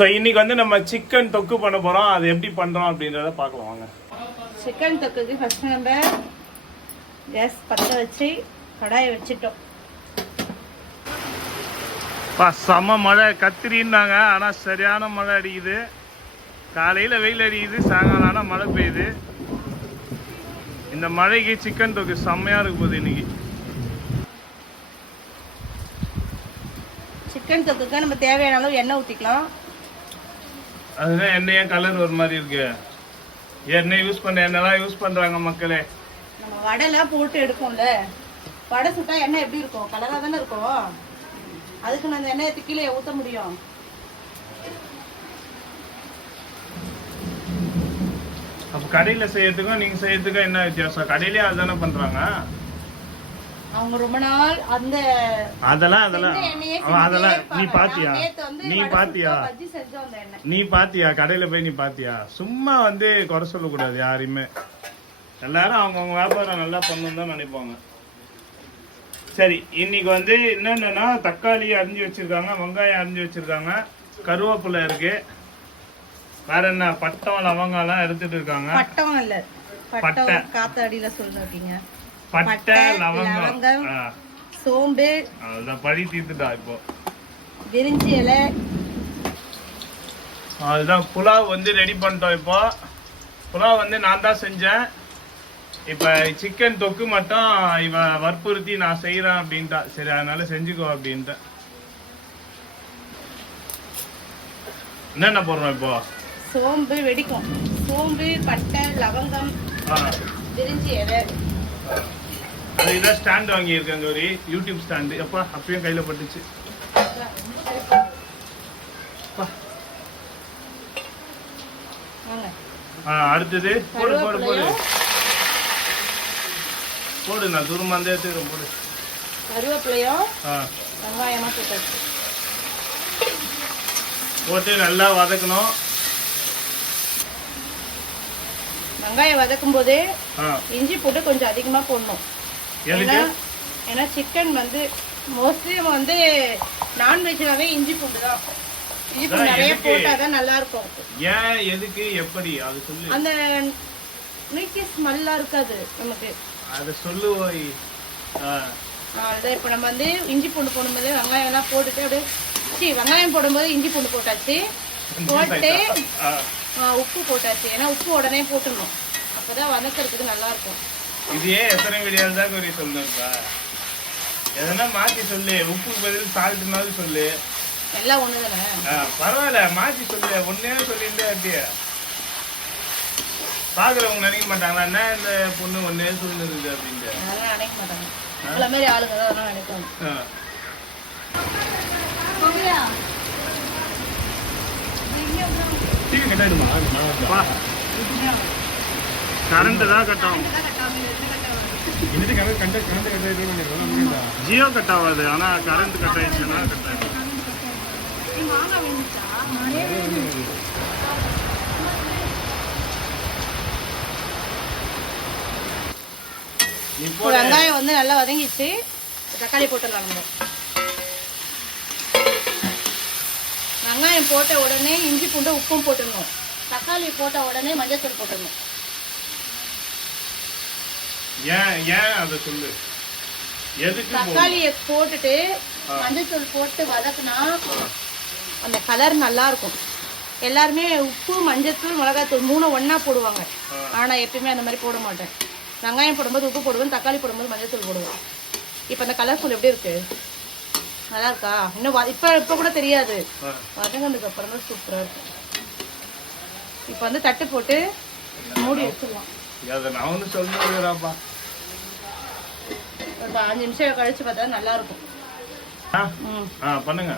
So இன்னைக்கு வந்து நம்ம சிக்கன் தொக்கு பண்ண போகிறோம். அது எப்படி பண்ணுறோம் அப்படின்றத பார்க்கலாம் வாங்க. சிக்கன் தொக்குக்கு ஃபர்ஸ்ட் நம்ம கேஸ் பற்ற வச்சு கடாயை வச்சுட்டோம். செம்ம மழை கத்திரின்னாங்க, ஆனால் சரியான மழை அடிக்குது. காலையில் வெயில் அடிக்குது, சாயங்காலம் ஆனால் மழை பெய்யுது. இந்த மழைக்கு சிக்கன் தொக்கு செம்மையாக இருக்கு போகுது இன்னைக்கு. சிக்கன் தொக்குக்கு நம்ம தேவையான அளவு எண்ணெய் ஊற்றிக்கலாம். அதுதான் எண்ணெயே கலர் ஒரு மாதிரி இருக்கு. எண்ணெய் யூஸ் பண்ண எண்ணெய்லாம் யூஸ் பண்ணுறாங்க மக்களே. நம்ம வடைலாம் போட்டு எடுப்போம்ல, வடை சுட்டா எண்ணெய் எப்படி இருக்கும்? கலராக தானே இருக்கும். அதுக்கு நான் அந்த எண்ணெயை கீழே ஊற்ற முடியும். அப்போ கடையில் செய்யறதுக்கும் நீங்கள் செய்யறதுக்கும் என்ன வித்தியாசம்? கடையிலேயே அதுதானே பண்ணுறாங்க. அவங்க ரொம்ப நாள் அந்த அதெல்லாம் நீ பாத்தியா கடையில போய் நீ பாத்தியா? சும்மா வந்து குறை சொல்லக்கூடாது யாரையுமே. எல்லாரும் அவங்கவுங்க வியாபாரம் நல்லா பண்ணணும் தான் நினைப்பாங்க. சரி, இன்னைக்கு வந்து என்னென்னா தக்காளி அரிஞ்சு வச்சிருக்காங்க, வெங்காயம் அரிஞ்சு வச்சிருக்காங்க, கருவேப்பிலை இருக்கு, வேற என்ன பட்டம் லவங்காலாம் எடுத்துட்டு இருக்காங்க. பட்டம் இல்ல, பட்டை காத்து அடியில சொல்லிருக்கீங்க. பட்டை லவங்கம் சோம்பு, அதுதான் பழி தீர்த்துட்டா. இப்போ விரிஞ்சி இலை, அதுதான் புலாவ் வந்து ரெடி பண்ணிட்டோம். இப்போ புலாவ் வந்து நான் தான் செஞ்சேன். இப்போ சிக்கன் தொக்கு மட்டும் இவன் வற்புறுத்தி நான் செய்கிறேன் அப்படின்ட்டா. சரி, அதனால செஞ்சுக்கோ அப்படின்ட்டு. என்னென்ன போடுறோம் இப்போ? சோம்பு வெடிக்கும். சோம்பு, பட்டை, லவங்கம், விரிஞ்சி இலை. அது இதான் ஸ்டாண்ட் வாங்கியிருக்கேங்க, ஒரு யூடியூப் ஸ்டாண்டு. எப்பா அப்பயும் கையில் பட்டுச்சு. அடுத்தது போடு போடு போடு போடு. நான் தூரமா இருந்தே எடுத்துக்கிறேன். போடு. கருவேப்பிலையும் வெங்காயமா போட்டு நல்லா வதக்கணும். வெங்காயம் வதக்கும் போது இஞ்சி போட்டு கொஞ்சம் அதிகமா போடணும். ஏன்னா சிக்கன் வந்து மோஸ்ட்லி நம்ம வந்து நான்வெஜ்னாவே இஞ்சி பூண்டு தான். இஞ்சி பூண்டு நிறைய போட்டாதான் நல்லா இருக்கும். ஏன், எதுக்கு, எப்படி அது சொல்லு. அந்த நீக்கி ஸ்மெல்லா இருக்காது நமக்கு. அத சொல்லுவோய். அதான் இப்போ நம்ம வந்து இஞ்சி பூண்டு போடும்போது வெங்காயம் எல்லாம் போட்டுட்டு அப்படியே வெங்காயம் போடும்போது இஞ்சி பூண்டு போட்டாச்சு, போட்டு உப்பு போட்டாச்சு. ஏன்னா உப்பு உடனே போட்டுடணும், அப்பதான் வதக்கிறதுக்கு நல்லா இருக்கும். இதே எத்தனை வீடியோ தான் குறி சொல்லுப்பா. எதனா மாத்தி சொல்லு. உப்பு பதில் சால்ட்னாலும் சொல்லு. எல்லாம் ஒண்ணு தானே. பரவாயில்ல, மாத்தி சொல்லு. ஒன்னே சொல்லிட்டு அப்படியே பாக்குறவங்க நினைக்க மாட்டாங்களா, என்ன இந்த பொண்ணு ஒன்னே சொல்லுது அப்படின்ட்டு? அதெல்லாம் நினைக்க மாட்டாங்க. சில மாதிரி ஆளுங்க தான் அதெல்லாம் நினைப்பாங்க. கரண்ட் தான் கட்டும். ஜியோ கட் ஆகாது, ஆனா கரண்ட் கட் ஆயிடுச்சுன்னா கட் ஆயிடும். இப்போ வெங்காயம் வந்து நல்லா வதங்கிச்சு. தக்காளி போட்டுடலாம். நம்ம வெங்காயம் போட்ட உடனே இஞ்சி பூண்டு உப்பும் போட்டுடணும். தக்காளி போட்ட உடனே மஞ்சள் தூள் போட்டுடணும். ஏன் அதை சொல்லு. எதுக்கு? தக்காளியை போட்டுட்டு மஞ்சள் தூள் போட்டு வதக்குனா அந்த கலர் நல்லா இருக்கும். எல்லாருமே உப்பு, மஞ்சள் தூள், மிளகாய் தூள் 3 ஒண்ணா போடுவாங்க. ஆனா எப்பயுமே அந்த மாதிரி போட மாட்டேன். வெங்காயம் போடும்போது உப்பு போடுவேன், தக்காளி போடும்போது மஞ்சள் தூள் போடுவேன். இப்போ அந்த கலர் தூள் எப்படி இருக்கு? நல்லா இருக்கா? இன்னும் இப்ப கூட தெரியாது, வதங்கினதுக்கு அப்புறம் தான் சூப்பரா இருக்கும். இப்போ வந்து தட்டு போட்டு மூடி வச்சிடலாம். ஒரு 5 நிமிஷம் கழிச்சு பார்த்தா நல்லா இருக்கும். பண்ணுங்க.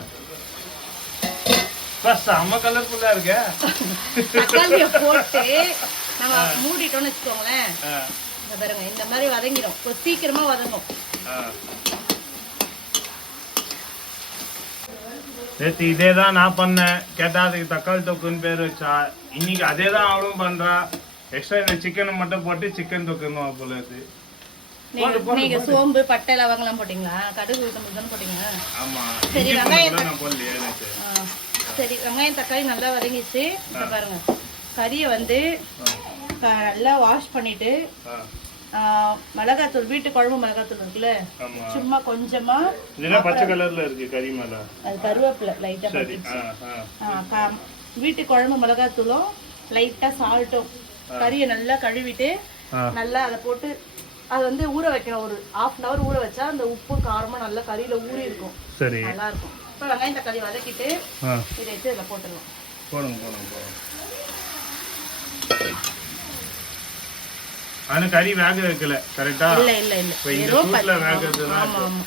செம்ம கலர்ஃபுல்லா இருக்கு. தக்காளியை போட்டு நம்ம மூடிட்டோம்னு வச்சுக்கோங்களேன், பாருங்க இந்த மாதிரி வதங்கிடும். சீக்கிரமா வதங்கும். நேற்று இதே தான் நான் பண்ணேன். கேட்டா அதுக்கு தக்காளி தொக்குன்னு பேர் வச்சா. இன்னைக்கு அதே தான் அவளும் பண்றா. எக்ஸ்ட்ரா இந்த சிக்கனை மட்டும் போட்டு சிக்கன் தொக்குன்னு போல இருக்கு. நீங்க சோம்பு, பட்டை, லவங்கலாம் போட்டீங்களா? கடுகு, உளுத்தம் தானே போட்டீங்க. ஆமா. சரி, வெங்காயம் நான் போடலையே. சரி, வெங்காயம் தக்காளி நல்லா வதங்கிச்சு. இப்போ பாருங்க, கறியை வந்து நல்லா வாஷ் பண்ணிட்டு மிளகாத்தூள், வீட்டு குழம்பு மிளகாத்தூள் இருக்குல்ல, சும்மா கொஞ்சமா, பச்சை கலர்ல இருக்கு கறி மேல, அது கருவேப்பிலை லைட்டா போட்டுச்சு. வீட்டு குழம்பு மிளகாத்தூளும் லைட்டா சால்ட்டும், கறியை நல்லா கழுவிட்டு நல்லா அதை போட்டு அது வந்து ஊற வைக்கணும். ஒரு 1/2 hour ஊற வச்சா அந்த உப்பு காரமும் நல்லா கறியில ஊறி இருக்கும். சரி, நல்லா இருக்கும். இப்போ வெங்காயம் தக்காளி வதக்கிட்டு இதை எடுத்து இதில் போட்டுடலாம். ஆனா கறி வேக வைக்கல, கரெக்ட்டா? இல்ல இல்ல இல்ல, இப்போ இந்த சூட்ல வேகறது தான். ஆமா ஆமா.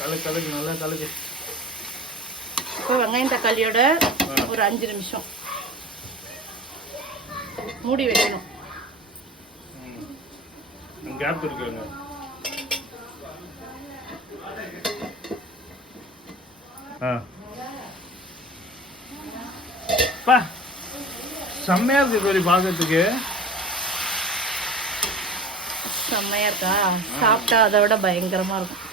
கலக்கு நல்லா கலக்கு. இப்போ வெங்காயம் தக்காளியோட ஒரு 5 நிமிஷம் மூடி வைக்கணும். கேப் இருக்குங்க. செம்மையா இருக்கு கோரி, பாக்கிறதுக்கு செம்மையா இருக்கா? சாப்பிட்டா அதை விட பயங்கரமா இருக்கும்.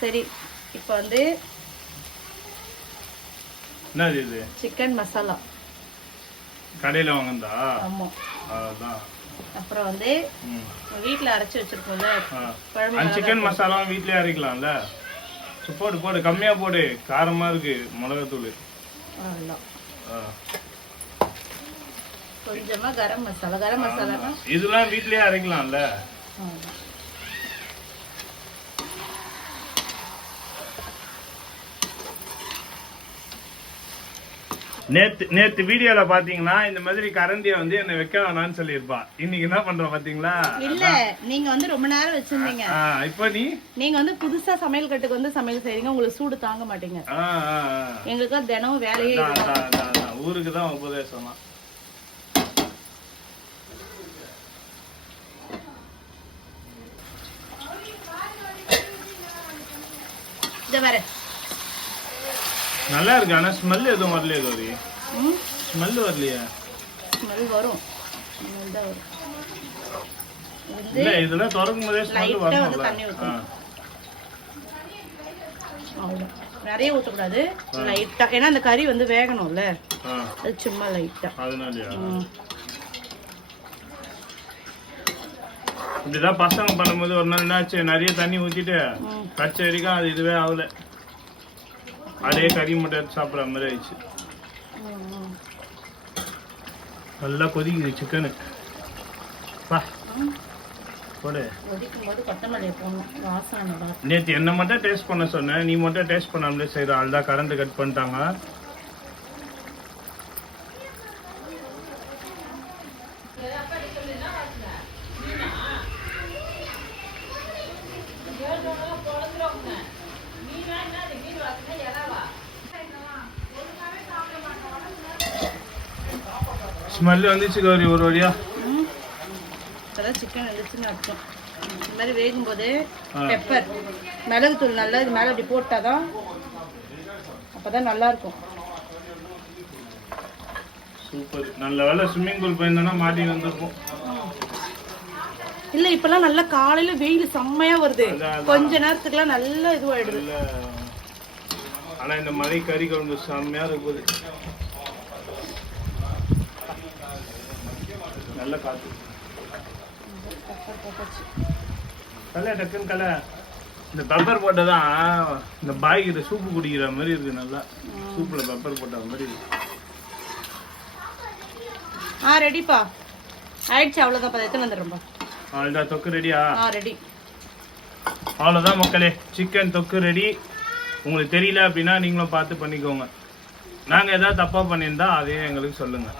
சரி, இப்போ வந்து என்னது இது? சிக்கன் மசாலா கடையில வாங்குனதா? ஆமா, அதான். அப்புறம் வந்து வீட்ல அரைச்சு வச்சிருக்கோம்ல அந்த சிக்கன் மசாலா வீட்லயே அரைக்கலாம்ல. போடு போடு, கம்மியா போடு, காரமா இருக்கு மிளகாத்தூள். கொஞ்சமா கரம் மசாலா. கரம் மசாலா இதெல்லாம் வீட்லயே அரைக்கலாம்ல. நேத்து வீடியோல பாத்தீங்கன்னா இந்த மாதிரி கரண்டிய வந்து என்ன வைக்க வேணாம்னு சொல்லிருப்பா. இன்னைக்கு என்ன பண்ற பாத்தீங்களா? இல்ல, நீங்க வந்து ரொம்ப நேரம் வச்சிருந்தீங்க. இப்ப நீங்க வந்து புதுசா சமையல் கட்டுக்கு வந்து சமையல் செய்றீங்க, உங்களுக்கு சூடு தாங்க மாட்டீங்க. எங்களுக்கு தினம் வேலையே ஊருக்கு தான் உபதேசம். இத வேற நல்லா இருக்கு. ஆனா ஸ்மெல் எதுவும் வரலையே கௌரி? ஸ்மெல் வரலையா? ஸ்மெல் வரும், ஸ்மெல் தான் வரும். இல்ல, இதெல்லாம் திறக்கும் போதே ஸ்மெல் வரணும். தண்ணி ஊத்தணும், அவ்வளவுதான். நிறைய ஊத்தக்கூடாது, லைட்டா. ஏன்னா அந்த கறி வந்து வேகணும்ல, அது சும்மா லைட்டா. அதனாலயா? இப்படிதான் பசங்க பண்ணும்போது ஒரு நாள் என்னாச்சு, நிறைய தண்ணி ஊத்திட்டு கச்ச வரைக்கும் அது இதுவே ஆகல, அதே கறி மட்டும் சாப்பிட்ற மாதிரி ஆயிடுச்சு. நல்லா கொதிக்குது சிக்கனு. நேற்று என்ன மட்டும் டேஸ்ட் பண்ண சொன்னேன், நீ மட்டும் டேஸ்ட் பண்ணாமலே செய்யற. அதுதான் கரண்ட் கட் பண்ணிட்டாங்க. ஸ்மெல் வந்துச்சு கௌரி ஒரு வழியா. சிக்கன் வந்துச்சுன்னு அர்த்தம். இந்த மாதிரி வேகும் போது பெப்பர், மிளகுத்தூள் நல்லா இது மேலே அப்படி போட்டாதான், அப்பதான் நல்லா இருக்கும். சூப்பர். நல்ல வேலை ஸ்விம்மிங் பூல் போயிருந்தோம்னா மாட்டி வந்திருப்போம். இல்ல, இப்பெல்லாம் நல்லா காலையில வெயில் செம்மையா வருது, கொஞ்ச நேரத்துக்குலாம் நல்லா இதுவாயிடுது. ஆனா இந்த மாதிரி கறி குழம்பு செம்மையா இருக்குது. நல்ல காத்து. கலை டக்குன்னு கலை. இந்த பெப்பர் போட்டதான் இந்த பாய்கிட்ட சூப்பு குடிக்கிற மாதிரி இருக்கு. நல்லா சூப்ல பெப்பர் போட்ட மாதிரி இருக்கு. ரெடிப்பா, ஆயிடுச்சு. அவ்வளவுதான், எத்தனை வந்துடுறோம்பா. அவ்வளோதான், தொக்கு ரெடியா? ரெடி. அவ்வளோதான் மக்களே, சிக்கன் தொக்கு ரெடி. உங்களுக்கு தெரியல அப்படின்னா நீங்களும் பார்த்து பண்ணிக்கோங்க. நாங்கள் எதாவது தப்பாக பண்ணியிருந்தா அதையும் எங்களுக்கு சொல்லுங்கள்.